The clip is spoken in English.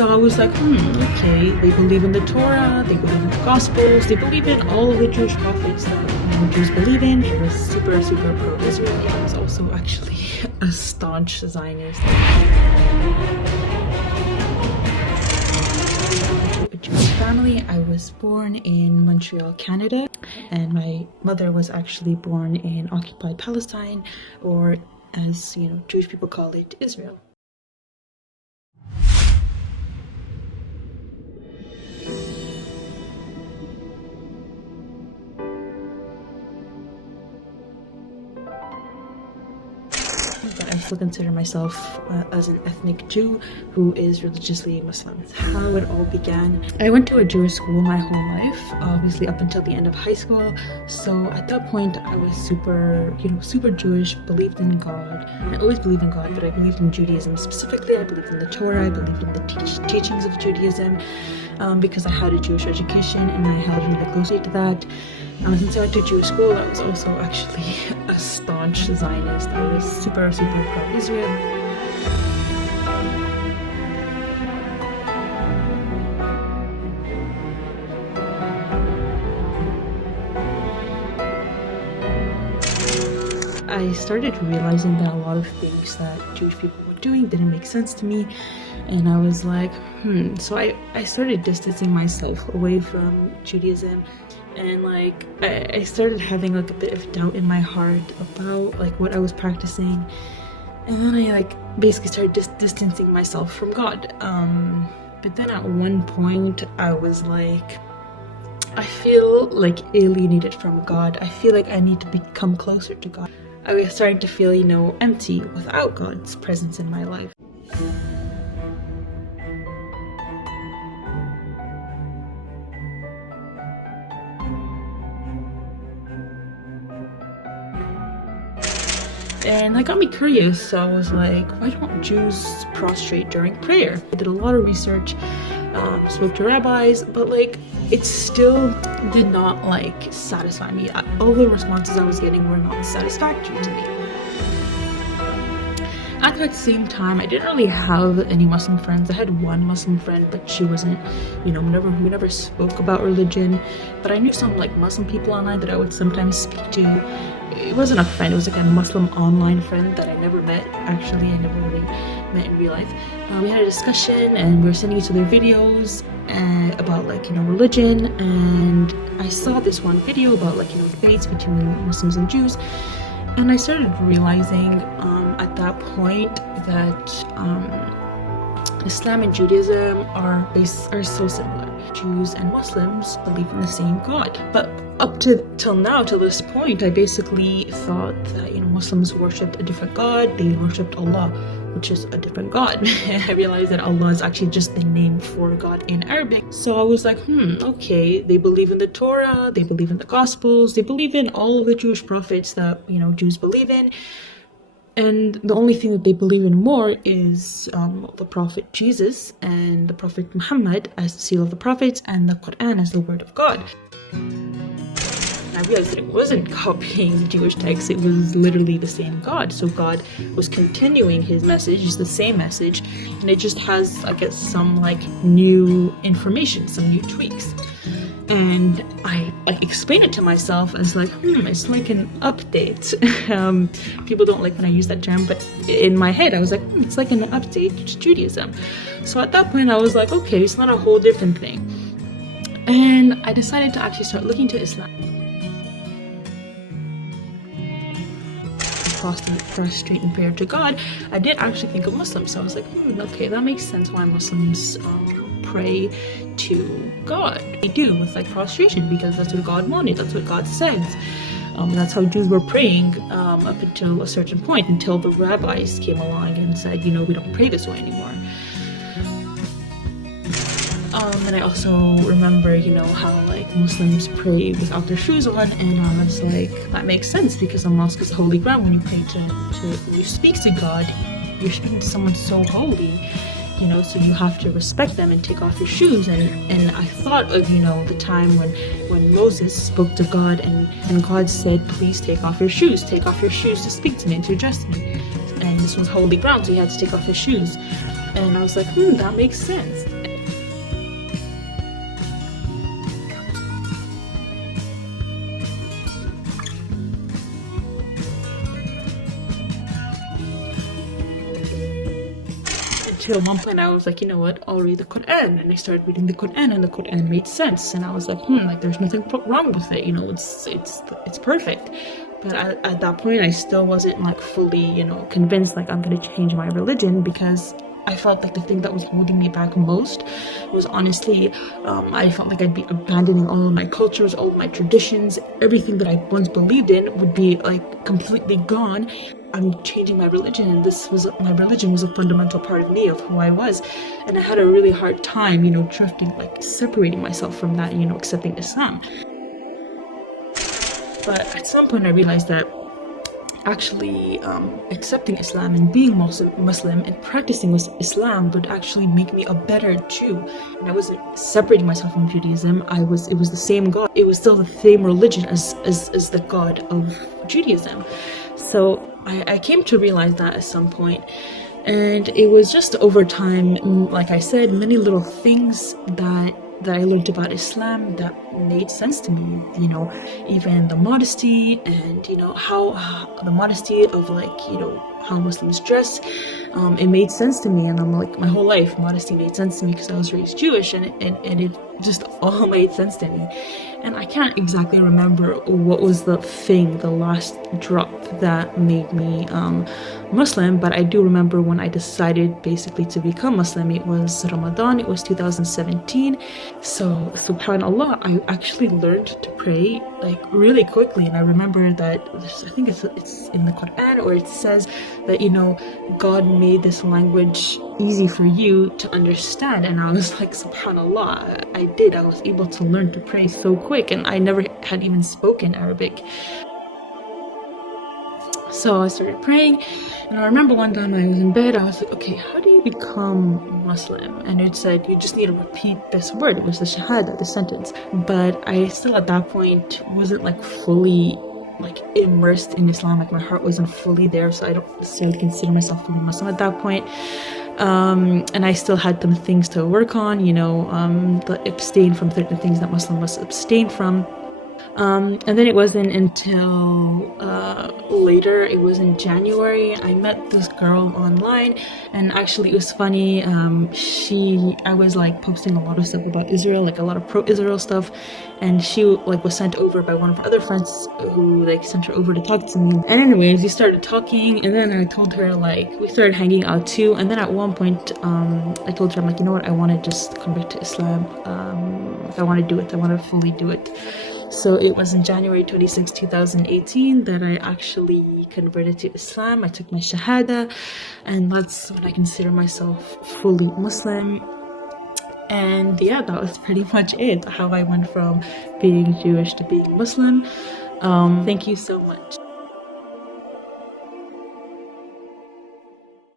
So I was like, okay, they believe in the Torah, they believe in the Gospels, they believe in all of the Jewish prophets that Jews believe in. He was super pro-Israel. He was also actually a staunch Zionist. A Jewish family. I was born in Montreal, Canada, and my mother was actually born in occupied Palestine, or as Jewish people call it, Israel. But I still consider myself as an ethnic Jew who is religiously Muslim. How it all began. I went to a Jewish school my whole life, obviously up until the end of high school. So at that point I was super Jewish, believed in God. I always believed in God, but I believed in Judaism specifically. I believed in the Torah, I believed in the teachings of Judaism, because I had a Jewish education and I held really closely to that. Since I went to Jewish school, I was also actually a staunch Zionist. I was super pro-Israel. I started realizing that a lot of things that Jewish people were doing didn't make sense to me, and I was like, So I started distancing myself away from Judaism. And I started having a bit of doubt in my heart about what I was practicing, and then I basically started distancing myself from God. But then at one point I was I feel alienated from God. I feel I need to become closer to God. I was starting to feel empty without God's presence in my life. And that got me curious, so I was like, why don't Jews prostrate during prayer? I did a lot of research, spoke to rabbis, but it still did not satisfy me. All the responses I was getting were not satisfactory to me. At that same time, I didn't really have any Muslim friends. I had one Muslim friend, but she wasn't, we never spoke about religion. But I knew some Muslim people online that I would sometimes speak to. It wasn't a friend, it was a Muslim online friend that I never met. Actually, I never really met in real life. We had a discussion and we were sending each other videos about religion, and I saw this one video about debates between Muslims and Jews. And I started realizing at that point that Islam and Judaism are so similar. Jews and Muslims believe in the same God. But up till this point, I basically thought that Muslims worshipped a different God. They worshipped Allah, which is a different God. I realized that Allah is actually just the name for God in Arabic. So I was like, okay, they believe in the Torah, they believe in the Gospels, they believe in all of the Jewish prophets that Jews believe in. And the only thing that they believe in more is the Prophet Jesus and the Prophet Muhammad as the seal of the prophets, and the Quran as the word of God. And I realized that it wasn't copying Jewish texts, it was literally the same God. So God was continuing his message, it's the same message, and it just has, I guess, some new information, some new tweaks. And I explain it to myself as it's like an update. People don't like when I use that term, but in my head I was like, it's like an update to Judaism. So at that point I was like, okay, it's not a whole different thing. And I decided to actually start looking to Islam. Prostrate in prayer to God, I did actually think of Muslims. So I was like, okay, that makes sense why Muslims pray to God. They do with prostration, because that's what God wanted, that's what God says. That's how Jews were praying up until a certain point, until the rabbis came along and said, we don't pray this way anymore. And I also remember, how Muslims pray without their shoes on, and I was like, that makes sense, because a mosque is holy ground. When you pray when you speak to God, you're speaking to someone so holy, so you have to respect them and take off your shoes. And I thought of, the time when Moses spoke to God, and God said, please take off your shoes to speak to me and to address me. And this was holy ground, so he had to take off his shoes. And I was like, that makes sense. Until one point I was like, you know what, I'll read the Quran. And I started reading the Quran, and the Quran made sense. And I was like, like there's nothing wrong with it, it's perfect. But at that point I still wasn't like fully, convinced like I'm gonna change my religion, because I felt like the thing that was holding me back most was honestly, I felt like I'd be abandoning all of my cultures, all of my traditions, everything that I once believed in would be like completely gone. I'm changing my religion, and my religion was a fundamental part of me, of who I was, and I had a really hard time, drifting, like separating myself from that, accepting Islam. But at some point I realized that actually accepting Islam and being Muslim and practicing Islam would actually make me a better Jew. And I wasn't separating myself from Judaism. It was the same God. It was still the same religion as the God of Judaism. So I came to realize that at some point. And it was just over time, like I said, many little things that I learned about Islam that made sense to me, even the modesty and, how the modesty of how Muslims dress, it made sense to me. And I'm like, my whole life, modesty made sense to me because I was raised Jewish, and it just all made sense to me. And I can't exactly remember what was the last drop that made me Muslim, but I do remember when I decided basically to become Muslim. It was Ramadan, it was 2017. So subhanallah, I actually learned to pray like really quickly. And I remember that, I think it's in the Quran, or it says that, God made this language easy for you to understand. And I was like, subhanallah, I was able to learn to pray so quick, and I never had even spoken Arabic. So I started praying, and I remember one time I was in bed, I was like, okay, how do you become Muslim? And it said, you just need to repeat this word. It was the shahada, the sentence. But I still at that point wasn't like fully immersed in Islam, like my heart wasn't fully there, so I don't necessarily consider myself fully Muslim at that point. And I still had some things to work on, abstain from certain things that Muslim must abstain from. And then it wasn't until later, it was in January, I met this girl online, and actually it was funny. I was posting a lot of stuff about Israel, a lot of pro-Israel stuff, and she was sent over by one of her other friends who sent her over to talk to me. And anyways, we started talking, and then I told her we started hanging out too. And then at one point, I told her, I'm like, you know what, I want to just convert to Islam. I want to do it. I want to fully do it. So it was in January 26, 2018 that I actually converted to Islam. I took my shahada, and that's when I consider myself fully Muslim. And yeah, that was pretty much it, how I went from being Jewish to being Muslim. Thank you so much.